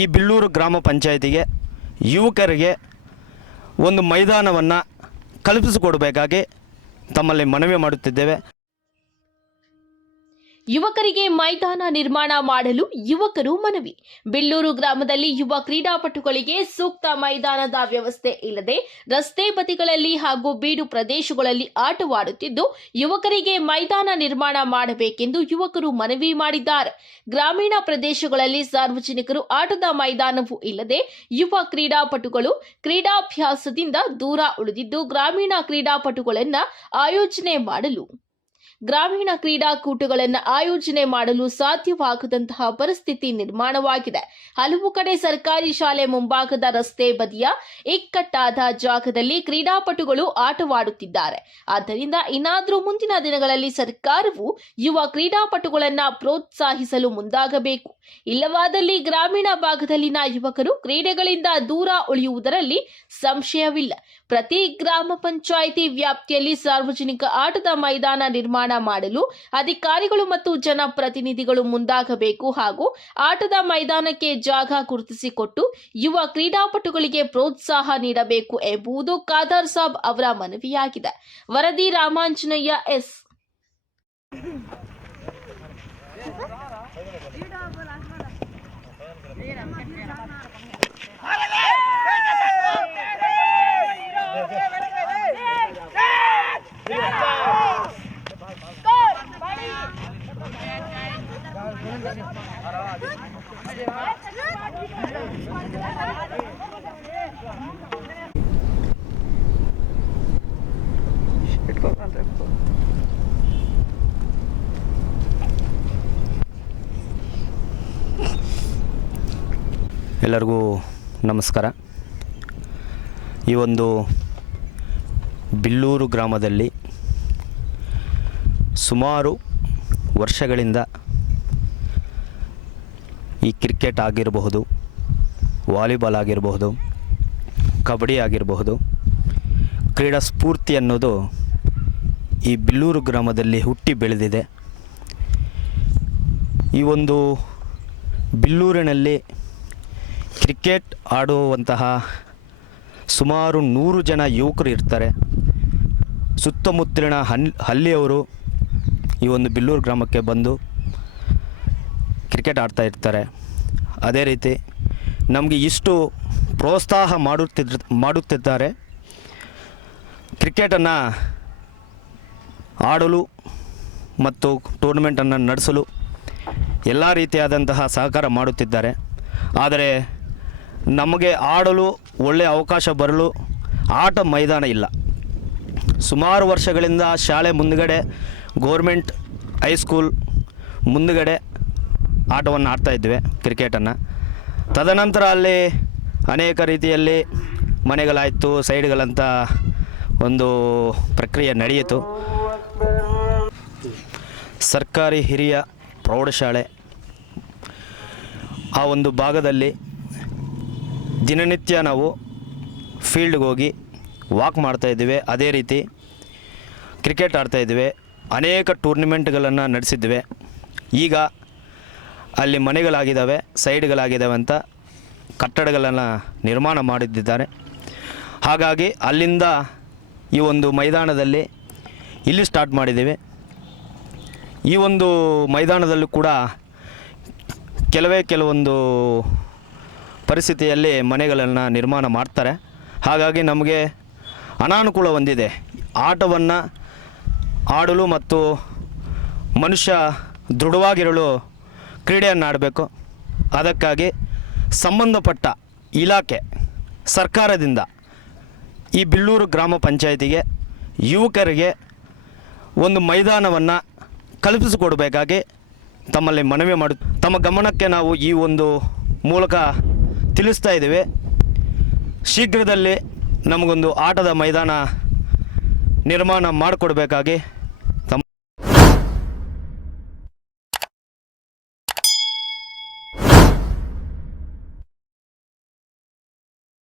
ಈ ಬಿಲ್ಲೂರು ಗ್ರಾಮ ಪಂಚಾಯತಿಗೆ ಯುವಕರಿಗೆ ಒಂದು ಮೈದಾನವನ್ನು ಕಲ್ಪಿಸಿಕೊಡಬೇಕಾಗಿ ತಮ್ಮಲ್ಲಿ ಮನವಿ ಮಾಡುತ್ತಿದ್ದೇವೆ. ಯುವಕರಿಗೆ ಮೈದಾನ ನಿರ್ಮಾಣ ಮಾಡಲು ಯುವಕರು ಮನವಿ. ಬಿಲ್ಲೂರು ಗ್ರಾಮದಲ್ಲಿ ಯುವ ಕ್ರೀಡಾಪಟುಗಳಿಗೆ ಸೂಕ್ತ ಮೈದಾನದ ವ್ಯವಸ್ಥೆ ಇಲ್ಲದೆ ರಸ್ತೆ ಬದಿಗಳಲ್ಲಿ ಹಾಗೂ ಬೀಡು ಪ್ರದೇಶಗಳಲ್ಲಿ ಆಟವಾಡುತ್ತಿದ್ದು, ಯುವಕರಿಗೆ ಮೈದಾನ ನಿರ್ಮಾಣ ಮಾಡಬೇಕೆಂದು ಯುವಕರು ಮನವಿ ಮಾಡಿದ್ದಾರೆ. ಗ್ರಾಮೀಣ ಪ್ರದೇಶಗಳಲ್ಲಿ ಸಾರ್ವಜನಿಕರು ಆಟದ ಮೈದಾನವೂ ಇಲ್ಲದೆ ಯುವ ಕ್ರೀಡಾಪಟುಗಳು ಕ್ರೀಡಾಭ್ಯಾಸದಿಂದ ದೂರ ಉಳಿದಿದ್ದು, ಗ್ರಾಮೀಣ ಕ್ರೀಡಾಪಟುಗಳನ್ನು ಆಯೋಜನೆ ಮಾಡಲು ಗ್ರಾಮೀಣ ಕ್ರೀಡಾಕೂಟಗಳನ್ನು ಆಯೋಜನೆ ಮಾಡಲು ಸಾಧ್ಯವಾಗದಂತಹ ಪರಿಸ್ಥಿತಿ ನಿರ್ಮಾಣವಾಗಿದೆ. ಹಲವು ಕಡೆ ಸರ್ಕಾರಿ ಶಾಲೆ ಮುಂಭಾಗದ ರಸ್ತೆ ಬದಿಯ ಇಕ್ಕಟ್ಟಾದ ಜಾಗದಲ್ಲಿ ಕ್ರೀಡಾಪಟುಗಳು ಆಟವಾಡುತ್ತಿದ್ದಾರೆ. ಆದ್ದರಿಂದ ಇನ್ನಾದರೂ ಮುಂದಿನ ದಿನಗಳಲ್ಲಿ ಸರ್ಕಾರವು ಯುವ ಕ್ರೀಡಾಪಟುಗಳನ್ನ ಪ್ರೋತ್ಸಾಹಿಸಲು ಮುಂದಾಗಬೇಕು. ಇಲ್ಲವಾದಲ್ಲಿ ಗ್ರಾಮೀಣ ಭಾಗದಲ್ಲಿನ ಯುವಕರು ಕ್ರೀಡೆಗಳಿಂದ ದೂರ ಉಳಿಯುವುದರಲ್ಲಿ ಸಂಶಯವಿಲ್ಲ. ಪ್ರತಿ ಗ್ರಾಮ ಪಂಚಾಯಿತಿ ವ್ಯಾಪ್ತಿಯಲ್ಲಿ ಸಾರ್ವಜನಿಕ ಆಟದ ಮೈದಾನ ನಿರ್ಮಾಣ ಮಾಡಲು ಅಧಿಕಾರಿಗಳು ಮತ್ತು ಜನಪ್ರತಿನಿಧಿಗಳು ಮುಂದಾಗಬೇಕು ಹಾಗೂ ಆಟದ ಮೈದಾನಕ್ಕೆ ಜಾಗ ಗುರುತಿಸಿಕೊಟ್ಟು ಯುವ ಕ್ರೀಡಾಪಟುಗಳಿಗೆ ಪ್ರೋತ್ಸಾಹ ನೀಡಬೇಕು ಎಂಬುದು ಖಾದರ್ ಸಾಬ್ ಅವರ ಮನವಿಯಾಗಿದೆ. ವರದಿ ರಾಮಾಂಜನೇಯ ಎಸ್. ಎಲ್ಲರಿಗೂ ನಮಸ್ಕಾರ. ಈ ಒಂದು ಬಿಲ್ಲೂರು ಗ್ರಾಮದಲ್ಲಿ ಸುಮಾರು ವರ್ಷಗಳಿಂದ ಈ ಕ್ರಿಕೆಟ್ ಆಗಿರಬಹುದು, ವಾಲಿಬಾಲ್ ಆಗಿರಬಹುದು, ಕಬಡ್ಡಿ ಆಗಿರಬಹುದು, ಕ್ರೀಡಾ ಸ್ಫೂರ್ತಿ ಅನ್ನೋದು ಈ ಬಿಲ್ಲೂರು ಗ್ರಾಮದಲ್ಲಿ ಹುಟ್ಟಿ ಬೆಳೆದಿದೆ. ಈ ಒಂದು ಬಿಲ್ಲೂರಿನಲ್ಲಿ ಕ್ರಿಕೆಟ್ ಆಡುವಂತಹ ಸುಮಾರು ನೂರು ಜನ ಯುವಕರು ಇರ್ತಾರೆ. ಸುತ್ತಮುತ್ತಲಿನ ಹನ್, ಹಳ್ಳಿಯವರು ಈ ಒಂದು ಬಿಲ್ಲೂರು ಗ್ರಾಮಕ್ಕೆ ಬಂದು ಕ್ರಿಕೆಟ್ ಆಡ್ತಾ ಇರ್ತಾರೆ. ಅದೇ ರೀತಿ ನಮಗೆ ಇಷ್ಟು ಪ್ರೋತ್ಸಾಹ ಮಾಡುತ್ತಿದ್ದ, ಮಾಡುತ್ತಿದ್ದಾರೆ. ಕ್ರಿಕೆಟನ್ನು ಆಡಲು ಮತ್ತು ಟೂರ್ನಮೆಂಟನ್ನು ನಡೆಸಲು ಎಲ್ಲ ರೀತಿಯಾದಂತಹ ಸಹಕಾರ ಮಾಡುತ್ತಿದ್ದಾರೆ. ಆದರೆ ನಮಗೆ ಆಡಲು ಒಳ್ಳೆಯ ಅವಕಾಶ ಬರಲು ಆಟ ಮೈದಾನ ಇಲ್ಲ. ಸುಮಾರು ವರ್ಷಗಳಿಂದ ಶಾಲೆ ಮುಂದುಗಡೆ ಗೋರ್ಮೆಂಟ್ ಹೈಸ್ಕೂಲ್ ಮುಂದುಗಡೆ ಆಟವನ್ನು ಆಡ್ತಾ ಇದ್ವಿ, ಕ್ರಿಕೆಟನ್ನು. ತದನಂತರ ಅಲ್ಲಿ ಅನೇಕ ರೀತಿಯಲ್ಲಿ ಮನೆಗಳಾಯಿತು, ಸೈಡ್ಗಳಂತ ಒಂದು ಪ್ರಕ್ರಿಯೆ ನಡೆಯಿತು. ಸರ್ಕಾರಿ ಹಿರಿಯ ಪ್ರೌಢಶಾಲೆ ಆ ಒಂದು ಭಾಗದಲ್ಲಿ ದಿನನಿತ್ಯ ನಾವು ಫೀಲ್ಡ್ಗೆ ಹೋಗಿ ವಾಕ್ ಮಾಡ್ತಾಯಿದ್ದೀವಿ ಅದೇ ರೀತಿ ಕ್ರಿಕೆಟ್ ಆಡ್ತಾಯಿದ್ವಿ ಅನೇಕ ಟೂರ್ನಿಮೆಂಟ್ಗಳನ್ನು ನಡೆಸಿದ್ವಿ. ಈಗ ಅಲ್ಲಿ ಮನೆಗಳಾಗಿದ್ದಾವೆ, ಸೈಡ್ಗಳಾಗಿದ್ದಾವೆ ಅಂತ ಕಟ್ಟಡಗಳನ್ನು ನಿರ್ಮಾಣ ಮಾಡಿದ್ದಾರೆ ಹಾಗಾಗಿ ಅಲ್ಲಿಂದ ಈ ಒಂದು ಮೈದಾನದಲ್ಲಿ ಇಲ್ಲಿ ಸ್ಟಾರ್ಟ್ ಮಾಡಿದ್ದೀವಿ. ಈ ಒಂದು ಮೈದಾನದಲ್ಲೂ ಕೂಡ ಕೆಲವೇ ಕೆಲವೊಂದು ಪರಿಸ್ಥಿತಿಯಲ್ಲಿ ಮನೆಗಳನ್ನು ನಿರ್ಮಾಣ ಮಾಡ್ತಾರೆ. ಹಾಗಾಗಿ ನಮಗೆ ಅನಾನುಕೂಲ ಹೊಂದಿದೆ ಆಟವನ್ನು ಆಡಲು ಮತ್ತು ಮನುಷ್ಯ ದೃಢವಾಗಿರಲು ಕ್ರೀಡೆಯನ್ನು ಆಡಬೇಕು. ಅದಕ್ಕಾಗಿ ಸಂಬಂಧಪಟ್ಟ ಇಲಾಖೆ ಸರ್ಕಾರದಿಂದ ಈ ಬಿಲ್ಲೂರು ಗ್ರಾಮ ಪಂಚಾಯತಿಗೆ ಯುವಕರಿಗೆ ಒಂದು ಮೈದಾನವನ್ನು ಕಲ್ಪಿಸಿಕೊಡಬೇಕಾಗಿ ತಮ್ಮಲ್ಲಿ ಮನವಿ ಮಾಡು, ತಮ್ಮ ಗಮನಕ್ಕೆ ನಾವು ಈ ಒಂದು ಮೂಲಕ ತಿಳಿಸ್ತಾ ಇದ್ದೀವಿ. ಶೀಘ್ರದಲ್ಲಿ ನಮಗೊಂದು ಆಟದ ಮೈದಾನ ನಿರ್ಮಾಣ ಮಾಡಿಕೊಡ್ಬೇಕಾಗಿ